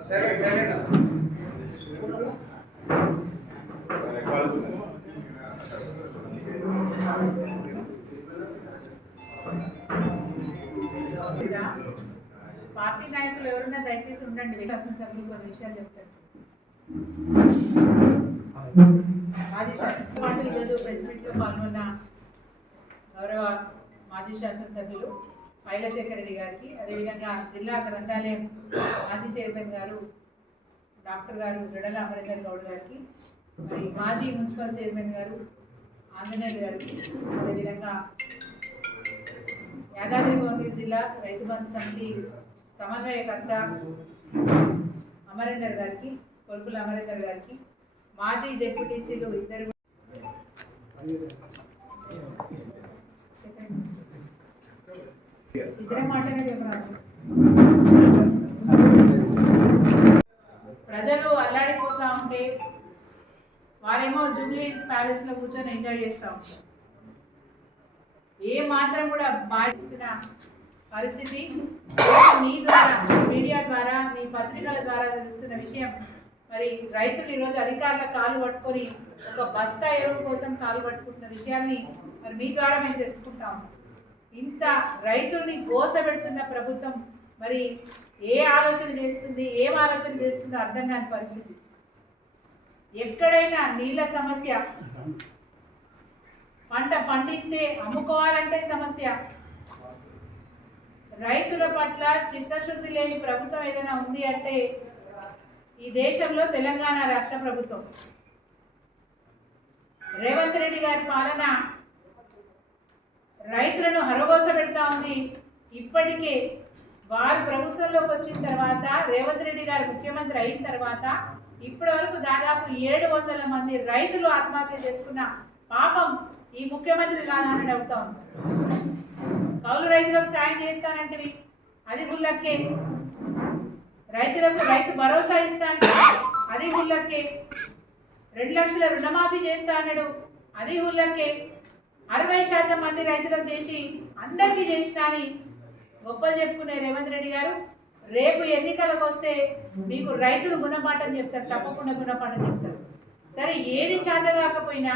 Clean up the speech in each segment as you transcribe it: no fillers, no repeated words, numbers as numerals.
Party నాయకులు ఎవరున్నా దయచేసి ఉండండి. శాసనసభ్యులు కొన్ని విషయాలు చెప్తారు. మాజీ శాసనసభ్యులు ఈరోజు ప్రెస్ మీట్లో పాల్గొన్న గౌరవ మాజీ శాసనసభ్యులు పైలశేఖర్ రెడ్డి గారికి, అదేవిధంగా జిల్లా గ్రంథాలయం మాజీ చైర్మన్ గారు డాక్టర్ గారు గడల అమరేందర్ గౌడ్ గారికి, మరి మాజీ మున్సిపల్ చైర్మన్ గారు ఆంజనేయులు గారికి, అదేవిధంగా యాదాద్రి భువనగిరి జిల్లా రైతు బంధు సమితి సమన్వయకర్త అమరేందర్ గారికి, కొల్పుల అమరేందర్ గారికి, మాజీ జెడ్పీటీసీలు ఇద్దరు ప్రజలు అల్లాడిపోతా ఉంటే వారేమో జూబ్లీ హిల్స్ ప్యాలెస్ లో కూర్చొని ఎంజాయ్ చేస్తూ ఉంటారు. ఏ మాత్రం కూడా బాధిస్తున్న పరిస్థితి మీ ద్వారా, మీడియా ద్వారా, మీ పత్రికల ద్వారా తెలుస్తున్న విషయం. మరి రైతులు ఈరోజు అధికారుల కాలు పట్టుకొని ఒక బస్తా ఎరువు కోసం కాలు పట్టుకుంటున్న విషయాన్ని మరి మీ ద్వారా మేము తెలుసుకుంటాం. ఇంత రైతుల్ని గోసపెడుతున్న ప్రభుత్వం మరి ఏ ఆలోచన చేస్తుంది, ఏం ఆలోచన చేస్తుందో అర్థం కాని పరిస్థితి. ఎక్కడైనా నీళ్ళ సమస్య, పంట పండిస్తే అమ్ముకోవాలంటే సమస్య, రైతుల పట్ల చిత్తశుద్ధి లేని ప్రభుత్వం ఏదైనా ఉంది అంటే ఈ దేశంలో తెలంగాణ రాష్ట్ర ప్రభుత్వం. రేవంత్ రెడ్డి గారి పాలన రైతులను హరగోస పెడతా ఉంది. ఇప్పటికే వారు ప్రభుత్వంలోకి వచ్చిన తర్వాత, రేవంత్ రెడ్డి గారు ముఖ్యమంత్రి అయిన తర్వాత ఇప్పటి వరకు దాదాపు 700 మంది రైతులు ఆత్మహత్య చేసుకున్న పాపం ఈ ముఖ్యమంత్రి కాదని అడుగుతా ఉన్నారు. కౌలు రైతులకు సాయం చేస్తానంటే అది గుళ్ళక్కే, రైతులకు రైతు భరోసా ఇస్తాను అది గుళ్ళక్కే, 2 లక్షల రుణమాఫీ చేస్తా అన్నాడు అది గుళ్ళక్కే, 60% మంది రైతులకు చేసి అందరికీ చేసినా అని గొప్పలు చెప్పుకునే రేవంత్ రెడ్డి గారు రేపు ఎన్నికలకు వస్తే మీకు రైతులు గుణపాఠం చెప్తారు, తప్పకుండా గుణపాఠం చెప్తారు. సరే, ఏది చేత కాకపోయినా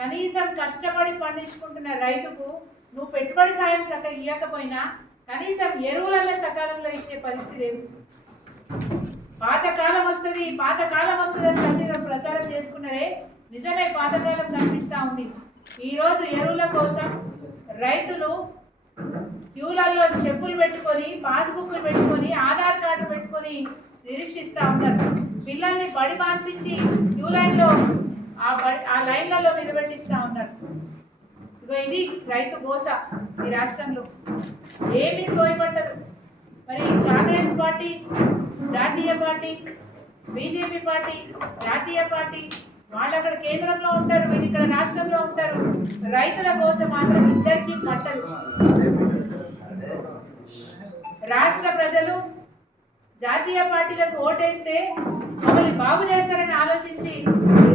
కనీసం కష్టపడి పండించుకుంటున్న రైతుకు నువ్వు పెట్టుబడి సాయం సక్క ఇవ్వకపోయినా కనీసం ఎరువులనే సకాలంలో ఇచ్చే పరిస్థితి లేదు. పాతకాలం వస్తుంది అని ప్రచారం చేసుకున్నారే, నిజమే పాతకాలం కనిపిస్తూ ఉంది. ఈరోజు ఎరువుల కోసం రైతులు క్యూలలో చెప్పులు పెట్టుకొని, పాస్బుక్లు పెట్టుకొని, ఆధార్ కార్డు పెట్టుకొని నిరీక్షిస్తూ ఉంటారు. పిల్లల్ని బడి మాన్పించి క్యూ లైన్లో ఆ లైన్లలో నిలబెట్టిస్తూ ఉన్నారు. ఇది రైతు గోస ఈ రాష్ట్రంలో. ఏమీ సోయపట్టదు. మరి కాంగ్రెస్ పార్టీ, జాతీయ పార్టీ, బీజేపీ పార్టీ, జాతీయ పార్టీ వాళ్ళు అక్కడ కేంద్రంలో ఉంటారు, వీళ్ళు ఇక్కడ రాష్ట్రంలో ఉంటారు. రైతుల కోసం మాత్రం ఇద్దరికీ పట్టదు. రాష్ట్ర ప్రజలు జాతీయ పార్టీలకు ఓటేస్తే మమ్మల్ని బాగు చేస్తారని ఆలోచించి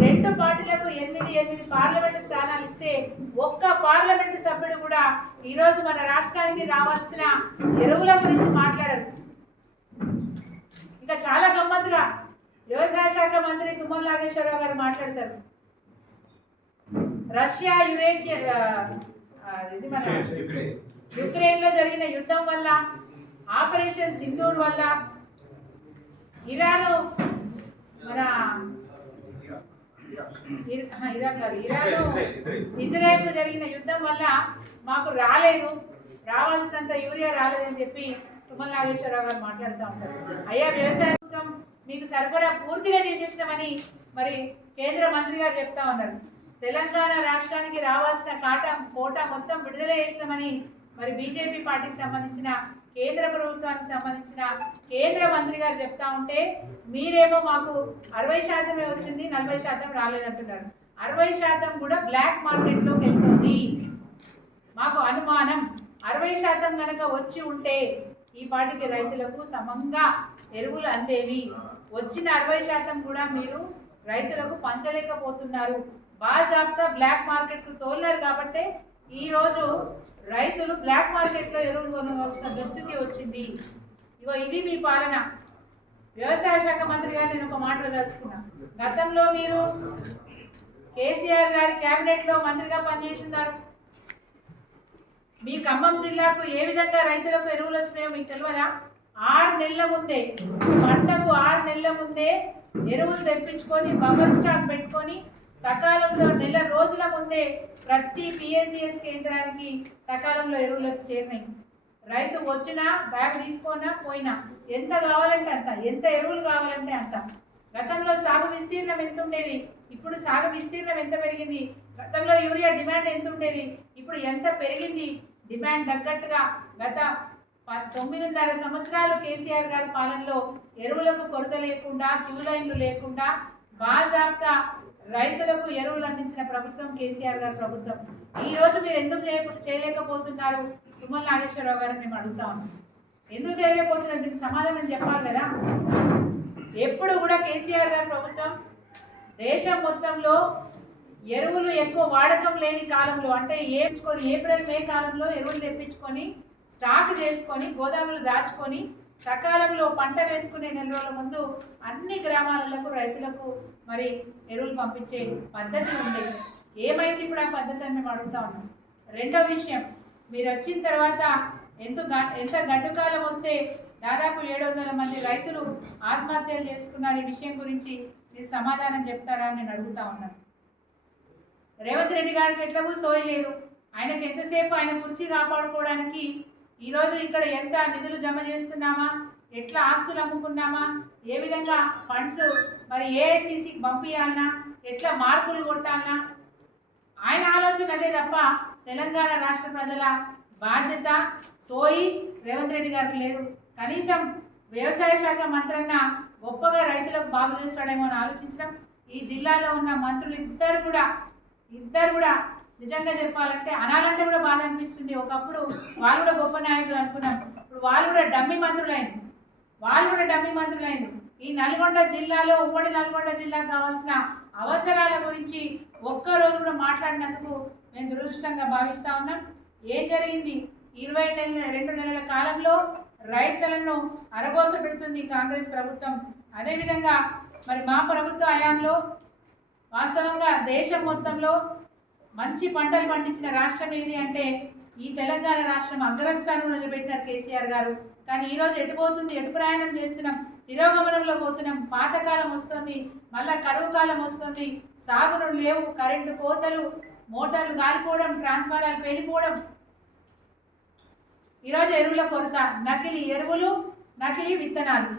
2 పార్టీలకు 8 పార్లమెంటు స్థానాలు ఇస్తే ఒక్క పార్లమెంటు సభ్యుడు కూడా ఈరోజు మన రాష్ట్రానికి రావాల్సిన ఎరువుల గురించి మాట్లాడరు. ఇంకా చాలా గమ్మత్తుగా వ్యవసాయ శాఖ మంత్రి తుమ్మల నాగేశ్వరరావు గారు మాట్లాడతారు. రష్యా యుక్రెయిన్ లో జరిగిన యుద్ధం వల్ల, ఆపరేషన్ సింధూర్ వల్ల, ఇరాన్ ఇజ్రాయెల్ కు జరిగిన యుద్ధం వల్ల మాకు రావాల్సినంత యూరియా రాలేదని చెప్పి తుమ్మల నాగేశ్వరరావు గారు మాట్లాడుతూ ఉంటారు. అయ్యా, వ్యవసాయ మీకు సరఫరా పూర్తిగా చేసేసామని మరి కేంద్ర మంత్రి గారు చెప్తా ఉన్నారు. తెలంగాణ రాష్ట్రానికి రావాల్సిన కోటా మొత్తం విడుదల చేసినామని మరి బీజేపీ పార్టీకి సంబంధించిన, కేంద్ర ప్రభుత్వానికి సంబంధించిన కేంద్ర మంత్రి గారు చెప్తా ఉంటే మీరేమో మాకు 60% వచ్చింది, 40% రాలేదంటున్నారు. 60% కూడా బ్లాక్ మార్కెట్లోకి వెళ్తుంది. మాకు అనుమానం 60% కనుక వచ్చి ఉంటే ఈ పార్టీకి రైతులకు సమంగా ఎరువులు అందేవి. వచ్చిన 60% కూడా మీరు రైతులకు పంచలేకపోతున్నారు. బాజాబ్తా బ్లాక్ మార్కెట్కు తోలినారు కాబట్టి ఈరోజు రైతులు బ్లాక్ మార్కెట్లో ఎరువులు కొనవలసిన దుస్థితి వచ్చింది. ఇగో ఇది మీ పాలన. వ్యవసాయ శాఖ మంత్రి గారు నేను ఒక మాట తలుచుకున్నా, గతంలో మీరు కేసీఆర్ గారి కేబినెట్ లో మంత్రిగా పనిచేస్తున్నారు. మీ ఖమ్మం జిల్లాకు ఏ విధంగా రైతులకు ఎరువులు వచ్చినాయో మీకు తెలియదా? 6 నెలల ముందే, పంటకు 6 నెలల ముందే ఎరువులు తెప్పించుకొని బఫర్ స్టాక్ పెట్టుకొని సకాలంలో నెల రోజుల ముందే ప్రతి పిఎస్సిఎస్ కేంద్రానికి సకాలంలో ఎరువులు చేరినాయి. రైతు వచ్చినా బ్యాగ్ తీసుకున్నా పోయినా ఎంత కావాలంటే అంత, ఎంత ఎరువులు కావాలంటే అంత. గతంలో సాగు విస్తీర్ణం ఎంత ఉండేది, ఇప్పుడు సాగు విస్తీర్ణం ఎంత పెరిగింది? గతంలో యూరియా డిమాండ్ ఎంత ఉండేది, ఇప్పుడు ఎంత పెరిగింది? డిమాండ్ తగ్గట్టుగా గత 9.5 సంవత్సరాలు కేసీఆర్ గారి పాలనలో ఎరువులకు కొరత లేకుండా, క్యూ లైన్లు లేకుండా బాజాబ్తా రైతులకు ఎరువులు అందించిన ప్రభుత్వం కేసీఆర్ గారి ప్రభుత్వం. ఈ రోజు మీరు ఎందుకు చేయలేకపోతున్నారు తుమ్మల నాగేశ్వరరావు గారు మేము అడుగుతా ఉన్నాం. ఎందుకు చేయలేకపోతున్నారు? దీనికి సమాధానం చెప్పాలి కదా. ఎప్పుడు కూడా కేసీఆర్ గారి ప్రభుత్వం దేశం మొత్తంలో ఎరువులు ఎక్కువ వాడకం లేని కాలంలో, అంటే ఏప్రిల్ మే కాలంలో ఎరువులు తెప్పించుకొని స్టాక్ చేసుకొని గోదాములు దాచుకొని సకాలంలో పంట వేసుకునే నెల రోజుల ముందు అన్ని గ్రామాలకు రైతులకు మరి ఎరువులు పంపించే పద్ధతి ఉండేది. ఏమైంది ఇప్పుడు ఆ పద్ధతి అని మేము అడుగుతా ఉన్నాం. రెండో విషయం, మీరు వచ్చిన తర్వాత ఎంత గడ్డు కాలం వస్తే దాదాపు 700 మంది రైతులు ఆత్మహత్యలు చేసుకున్నారు. ఈ విషయం గురించి మీరు సమాధానం చెప్తారా అని నేను అడుగుతా ఉన్నాను. రేవంత్ రెడ్డి గారికి ఎట్లవూ సోయి లేదు. ఆయనకు ఎంతసేపు ఆయన కుర్చీ కాపాడుకోవడానికి ఈరోజు ఇక్కడ ఎంత నిధులు జమ చేస్తున్నామా, ఎట్లా ఆస్తులు అమ్ముకున్నామా, ఏ విధంగా ఫండ్స్ మరి ఏఐసిసికి పంపించాలన్నా, ఎట్లా మార్కులు కొట్టాలన్నా ఆయన ఆలోచన అదే తప్ప తెలంగాణ రాష్ట్ర ప్రజల బాధ్యత సోయి రేవంత్ రెడ్డి గారికి లేదు. కనీసం వ్యవసాయ శాఖ మంత్రన్న గొప్పగా రైతులకు బాగు చేస్తాడేమో అని ఆలోచించడం. ఈ జిల్లాలో ఉన్న మంత్రులు ఇద్దరు కూడా నిజంగా చెప్పాలంటే అనాలంటే కూడా బాధ అనిపిస్తుంది. ఒకప్పుడు వాళ్ళు కూడా గొప్ప నాయకులు అనుకున్నాం, ఇప్పుడు వాళ్ళు కూడా డమ్మీ మంత్రులైంది. ఈ నల్గొండ జిల్లాలో, ఉమ్మడి నల్గొండ జిల్లాకు కావాల్సిన అవసరాల గురించి ఒక్కరోజు కూడా మాట్లాడినందుకు మేము దురదృష్టంగా భావిస్తూ ఉన్నాం. ఏం జరిగింది? 22 నెలల కాలంలో రైతులను అరగోస పెడుతుంది కాంగ్రెస్ ప్రభుత్వం. అదేవిధంగా మరి మా ప్రభుత్వ హయాంలో వాస్తవంగా దేశం మొత్తంలో మంచి పంటలు పండించిన రాష్ట్రం ఏది అంటే ఈ తెలంగాణ రాష్ట్రం అగ్రస్థానంలో నిలబెట్టినారు కేసీఆర్ గారు. కానీ ఈరోజు ఎటు ప్రయాణం చేస్తున్నాం, తిరోగమనంలో పోతున్నాం. పాతకాలం వస్తుంది, మళ్ళా కరువు కాలం వస్తుంది, సాగులు లేవు, కరెంటు కోతలు, మోటార్లు గాలిపోవడం, ట్రాన్స్ఫారాలు పేలిపోవడం. ఈరోజు ఎరువుల కొరత, నకిలీ ఎరువులు, నకిలీ విత్తనాలు.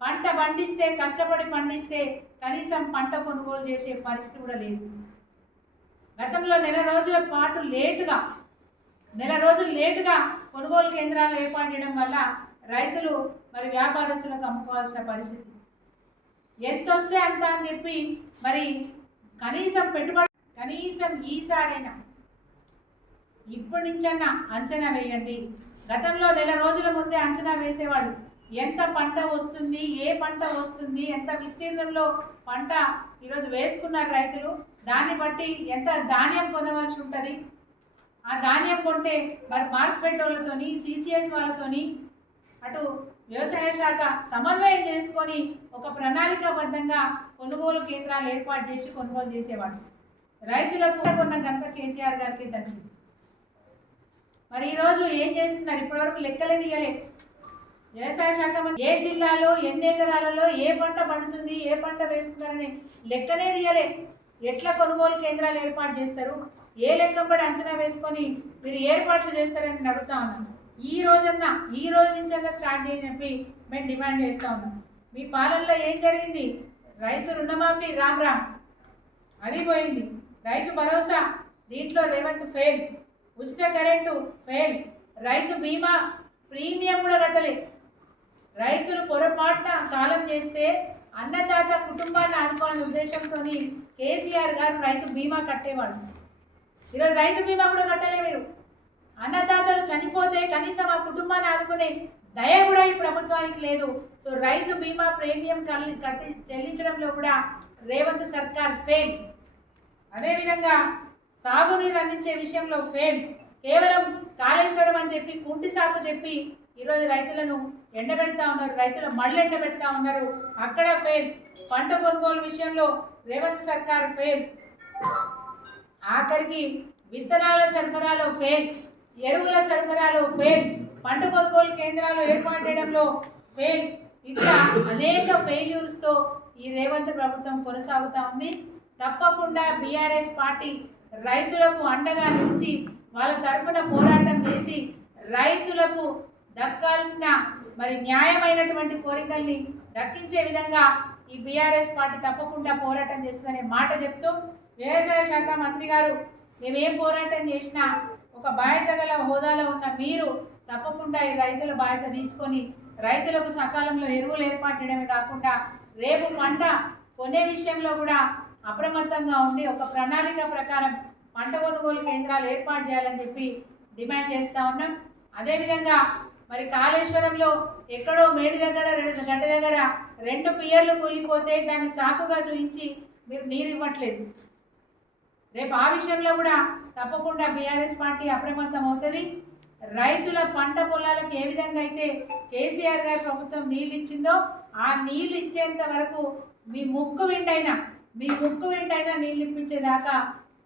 పంట పండిస్తే, కష్టపడి పండిస్తే కనీసం పంట కొనుగోలు చేసే పరిస్థితి కూడా లేదు. గతంలో నెల రోజులు లేటుగా కొనుగోలు కేంద్రాలు ఏర్పాటు చేయడం వల్ల రైతులు మరి వ్యాపారస్తులకు అమ్ముకోవాల్సిన పరిస్థితి. ఎంత వస్తే అంత అని చెప్పి మరి కనీసం ఈసారైనా ఇప్పటి నుంచన్నా అంచనా వేయండి. గతంలో నెల రోజుల ముందే అంచనా వేసేవాళ్ళు ఎంత పంట వస్తుంది, ఏ పంట వస్తుంది, ఎంత విస్తీర్ణంలో పంట ఈరోజు వేసుకున్నారు రైతులు, దాన్ని బట్టి ఎంత ధాన్యం కొనవలసి ఉంటుంది. ఆ ధాన్యం కొంటే మరి మార్కెట్ వాళ్ళతోని, సిసిఎస్ వాళ్ళతోని, అటు వ్యవసాయ శాఖ సమన్వయం చేసుకొని ఒక ప్రణాళికాబద్ధంగా కొనుగోలు కేంద్రాలు ఏర్పాటు చేసి కొనుగోలు చేసేవాడు. రైతులకు కొన్న ఘనత కేసీఆర్ గారికి దక్కింది. మరి ఈరోజు ఏం చేస్తున్నారు? ఇప్పటివరకు లెక్కలే తీయలే. వ్యవసాయ శాఖ మంత్రి ఏ జిల్లాలో ఎన్ని ఎకరాలలో ఏ పంట పండుతుంది, ఏ పంట వేస్తున్నారని లెక్కనే తీయలే. ఎట్లా కొనుగోలు కేంద్రాలు ఏర్పాటు చేస్తారు, ఏ లెక్కపడి అంచనా వేసుకొని మీరు ఏర్పాట్లు చేస్తారని నేను అడుగుతా ఉన్నాను. ఈ రోజు నుంచన్నా స్టార్ట్ చేయని మేము డిమాండ్ చేస్తూ ఉన్నాం. మీ పాలనలో ఏం జరిగింది? రైతు రుణమాఫీ రామ్ అది పోయింది. రైతు భరోసా దీంట్లో రేవంత్ ఫెయిల్. ఉచిత కరెంటు ఫెయిల్. రైతు బీమా ప్రీమియం కూడా కట్టలే. రైతులు పొరపాటున కాలం చేస్తే అన్నదాత కుటుంబాన్ని ఆదుకోవాలనే ఉద్దేశంతో కేసీఆర్ గారు రైతు బీమా కట్టేవాడు. ఈరోజు రైతు బీమా కూడా కట్టలే మీరు. అన్నదాతలు చనిపోతే కనీసం ఆ కుటుంబాన్ని ఆదుకునే దయ కూడా ఈ ప్రభుత్వానికి లేదు. సో రైతు బీమా ప్రీమియం కట్టి చెల్లించడంలో కూడా రేవంత్ సర్కార్ ఫెయిల్. అదేవిధంగా సాగునీరు అందించే విషయంలో ఫెయిల్. కేవలం కాళేశ్వరం అని చెప్పి కుంటి సాగు చెప్పి ఈరోజు రైతులను ఎండబెడతా ఉన్నారు, రైతుల మళ్ళీ ఎండబెడతా ఉన్నారు, అక్కడ ఫెయిల్. పంట కొనుగోలు విషయంలో రేవంత్ సర్కార్ ఫెయిల్. ఆఖరికి విత్తనాల సరఫరాలో ఫెయిల్, ఎరువుల సరఫరాలో ఫెయిల్, పంట కొనుగోలు కేంద్రాలు ఏర్పాటు చేయడంలో ఫెయిల్. ఇట్లా అనేక ఫెయిల్యూర్స్తో ఈ రేవంత్ ప్రభుత్వం కొనసాగుతూ ఉంది. తప్పకుండా బీఆర్ఎస్ పార్టీ రైతులకు అండగా నిలిచి వాళ్ళ తరఫున పోరాటం చేసి రైతులకు దక్కాల్సిన మరి న్యాయమైనటువంటి కోరికల్ని దక్కించే విధంగా ఈ బీఆర్ఎస్ పార్టీ తప్పకుండా పోరాటం చేస్తుందనే మాట చెప్తూ, వ్యవసాయ శాఖ మంత్రి గారు మేమేం పోరాటం చేసినా ఒక బాధ్యత గల హోదాలో ఉన్న మీరు తప్పకుండా ఈ రైతుల బాధ్యత తీసుకొని రైతులకు సకాలంలో ఎరువులు ఏర్పాటు చేయడమే కాకుండా రేపు పంట కొనే విషయంలో కూడా అప్రమత్తంగా ఉండి ఒక ప్రణాళిక ప్రకారం పంట కొనుగోలు కేంద్రాలు ఏర్పాటు చేయాలని చెప్పి డిమాండ్ చేస్తూ ఉన్నాం. అదేవిధంగా మరి కాళేశ్వరంలో ఎక్కడో మేడి దగ్గర గంట దగ్గర 2 పియర్లు కూలిపోతే దాన్ని సాకుగా చూపించి మీరు నీరు ఇవ్వట్లేదు. రేపు ఆ విషయంలో కూడా తప్పకుండా బీఆర్ఎస్ పార్టీ అప్రమత్తం అవుతుంది. రైతుల పంట పొలాలకు ఏ విధంగా అయితే కేసీఆర్ గారి ప్రభుత్వం నీళ్ళు ఇచ్చిందో ఆ నీళ్ళు ఇచ్చేంత వరకు మీ ముక్కు వెంటైనా నీళ్ళు ఇప్పించేదాకా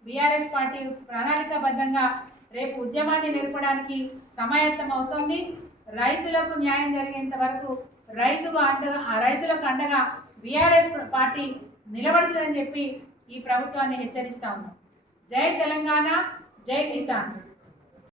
బీఆర్ఎస్ పార్టీ ప్రణాళికాబద్ధంగా రేపు ఉద్యమాన్ని నేర్పడానికి సమాయత్తం అవుతోంది. రైతులకు న్యాయం జరిగేంత వరకు రైతులకు అండగా బీఆర్ఎస్ పార్టీ నిలబడుతుందని చెప్పి ఈ ప్రభుత్వాన్ని హెచ్చరిస్తా ఉన్నాం. జై తెలంగాణ, జై కిసాన్.